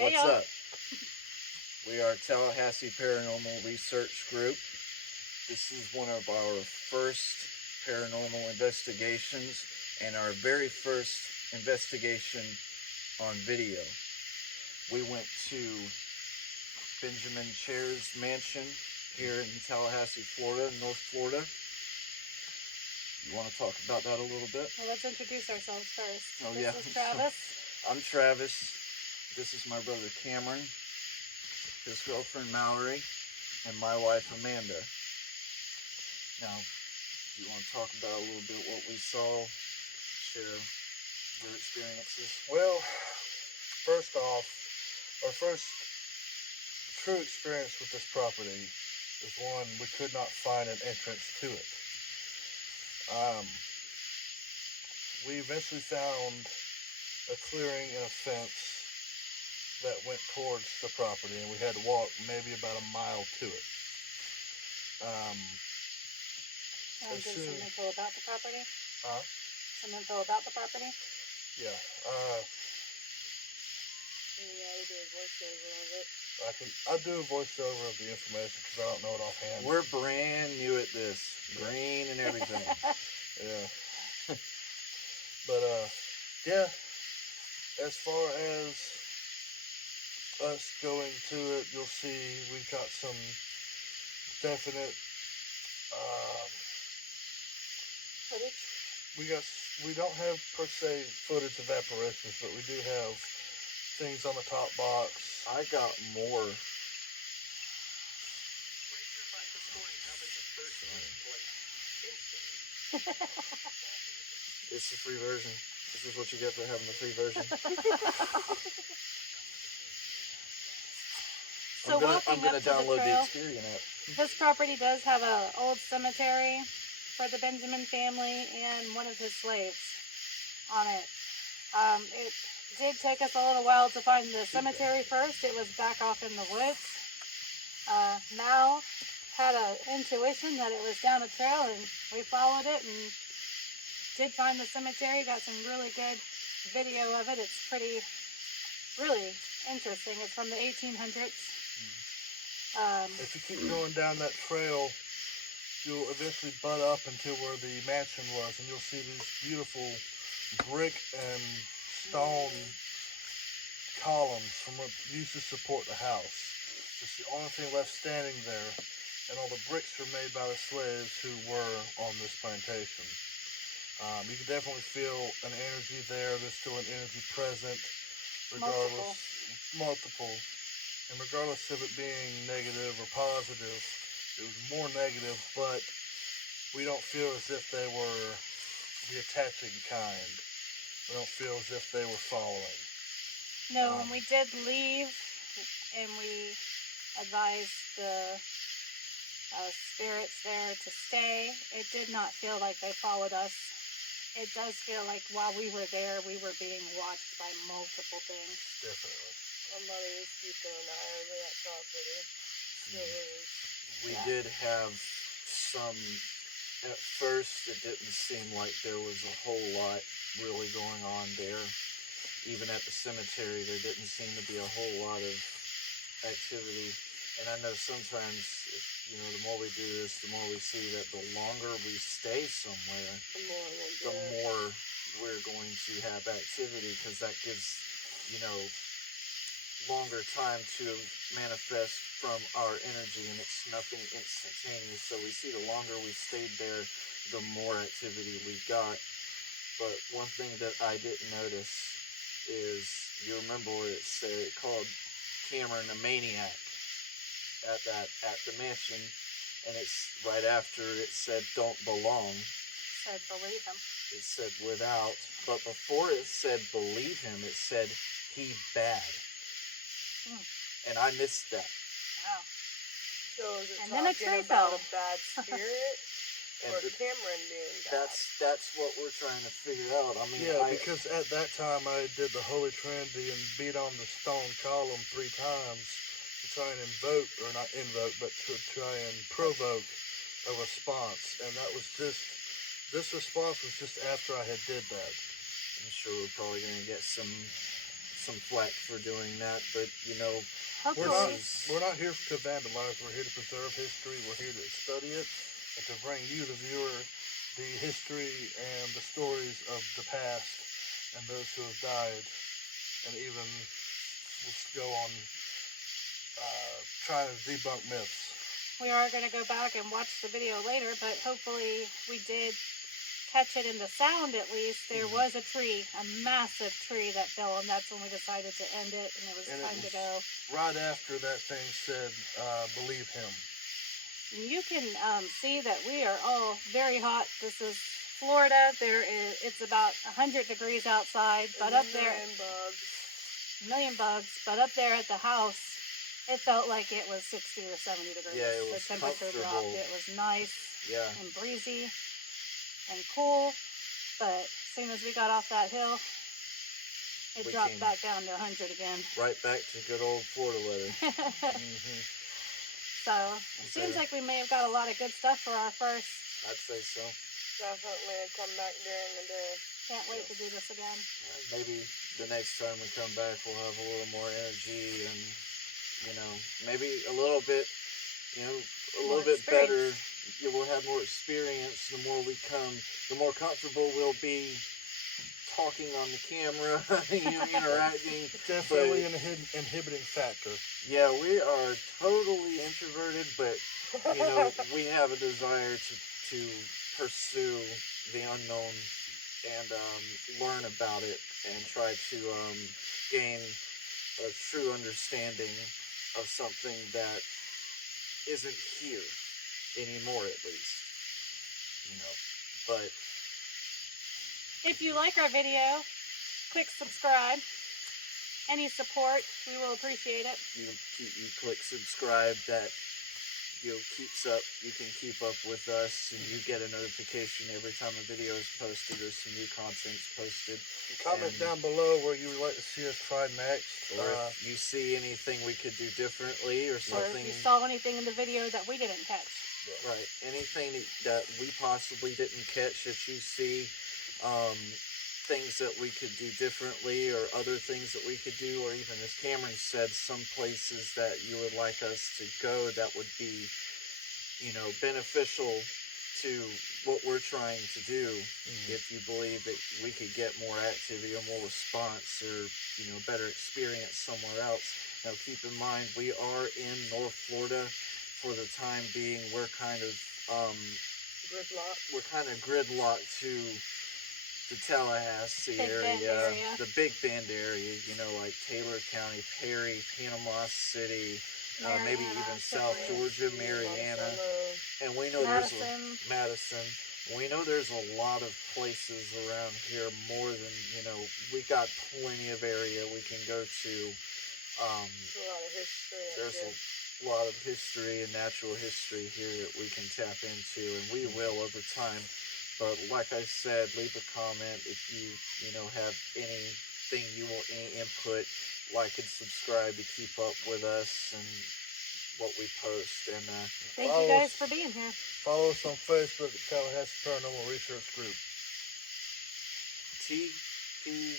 Hey, What's up? We are Tallahassee Paranormal Research Group. This is one of our first paranormal investigations and our very first investigation on video. We went to Benjamin Chair's mansion here in Tallahassee, Florida, North Florida. You want to talk about that a little bit? Well, let's introduce ourselves first. Oh, This yeah. is Travis. I'm Travis. This is my brother Cameron, his girlfriend Mallory, and my wife Amanda. Now, do you want to talk about a little bit what we saw, share your experiences? Well, first off, our first true experience with this property is one we could not find an entrance to it. We eventually found a clearing and a fence that went towards the property, and we had to walk maybe about a mile to it. Give some info about the property. Some info about the property. Yeah. Yeah, we do a voiceover of it. I'll do a voiceover of the information because I don't know it offhand. We're brand new at this, green and everything. Yeah. But yeah, as far as us going to it, you'll see we've got some definite Footage? we don't have per se footage of apparitions, but we do have things on the top box. I got more. It's the free version. This is what you get for having the free version. So I'm gonna download the trail, Experian app. this property does have an old cemetery for the Benjamin family and one of his slaves on it. It did take us a little while to find the cemetery first. It was back off in the woods. Mal had an intuition that it was down a trail, and we followed it and did find the cemetery. Got some really good video of it. It's really interesting. It's from the 1800s. If you keep going down that trail, you'll eventually butt up into where the mansion was, and you'll see these beautiful brick and stone columns from what used to support the house. It's the only thing left standing there, and all the bricks were made by the slaves who were on this plantation. You can definitely feel an energy there. There's still an energy present, regardless, multiple. And regardless of it being negative or positive, it was more negative, but we don't feel as if they were the attaching kind. We don't feel as if they were following. No, when we did leave and we advised the spirits there to stay, it did not feel like they followed us. It does feel like while we were there, we were being watched by multiple things. Definitely. My mother is keeping an eye over that property. Still is. We did have some, at first it didn't seem like there was a whole lot really going on there. Even at the cemetery, there didn't seem to be a whole lot of activity. And I know sometimes, the more we do this, the more we see that the longer we stay somewhere, the more we're going to have activity, because that gives, longer time to manifest from our energy, and it's nothing instantaneous. So we see the longer we stayed there, the more activity we got. But one thing that I didn't notice is, you remember what it said, it called Cameron a maniac at the mansion, and it's right after it said don't belong. It said believe him. It said without, but before it said believe him, it said he bad. And I missed that. Wow. So is it And then a tree about fell. a bad spirit? And or Cameron being bad? That's what we're trying to figure out. I mean, Yeah, because at that time I did the Holy Trinity and beat on the stone column 3 times to try and invoke, or not invoke, but to try and provoke a response. And that was just, this response was just after I had did that. I'm sure we're probably going to get some some flack for doing that, but you know, Hopefully, We're not here to vandalize. We're here to preserve history. We're here to study it and to bring you, the viewer, the history and the stories of the past and those who have died, and even let's go on trying to debunk myths. we are going to go back and watch the video later, but hopefully we did catch it in the sound at least. There was a tree, a massive tree that fell, and that's when we decided to end it, and it was And it time to was go. right after that thing said, believe him. You can see that we are all very hot. This is Florida. It's about 100 degrees outside, but up there, a million bugs. But up there at the house, it felt like it was 60 or 70 degrees. Yeah, it was the temperature comfortable. dropped. It was nice yeah, and breezy and cool. But as soon as we got off that hill, it We dropped came back down to 100 again. right back to good old Florida weather. Mm-hmm. So it seems like we may have got a lot of good stuff for our first. I'd say so. Definitely come back during the day. Can't wait to do this again. Maybe the next time we come back, we'll have a little more energy and, you know, maybe a little bit, you know, a More little bit better. experience. Yeah, we'll have more experience. The more we come, the more comfortable we'll be talking on the camera, interacting. Definitely an inhibiting factor. Yeah, we are totally introverted, but you know, we have a desire to pursue the unknown and learn about it and try to gain a true understanding of something that isn't here anymore, at least. You know, but If you like our video, click subscribe. Any support, we will appreciate it. you click subscribe. That keeps up. You can keep up with us, and you get a notification every time a video is posted or some new content's posted. Comment down below where you would like to see us try next. Or if you see anything we could do differently, or Or something. if you saw anything in the video that we didn't catch. Right. Anything that we possibly didn't catch that you see, things that we could do differently, or other things that we could do, or even, as Cameron said, some places that you would like us to go that would be, beneficial to what we're trying to do. If you believe that we could get more activity or more response, or better experience somewhere else. Now keep in mind, we are in North Florida for the time being. We're kind of gridlocked to the Tallahassee Big Bend area. the Big Bend area, like Taylor County, Perry, Panama City, maybe Mariana, even South Georgia, Mariana, and we know Madison. We know there's a lot of places around here, more than, we got plenty of area we can go to. There's a lot of history. There's a lot of history and natural history here that we can tap into, and we will over time. But like I said, leave a comment if you have anything you want, any input. Like and subscribe to keep up with us and what we post. And thank you guys for being here. Follow us on Facebook at Tallahassee Paranormal Research Group. TPRG.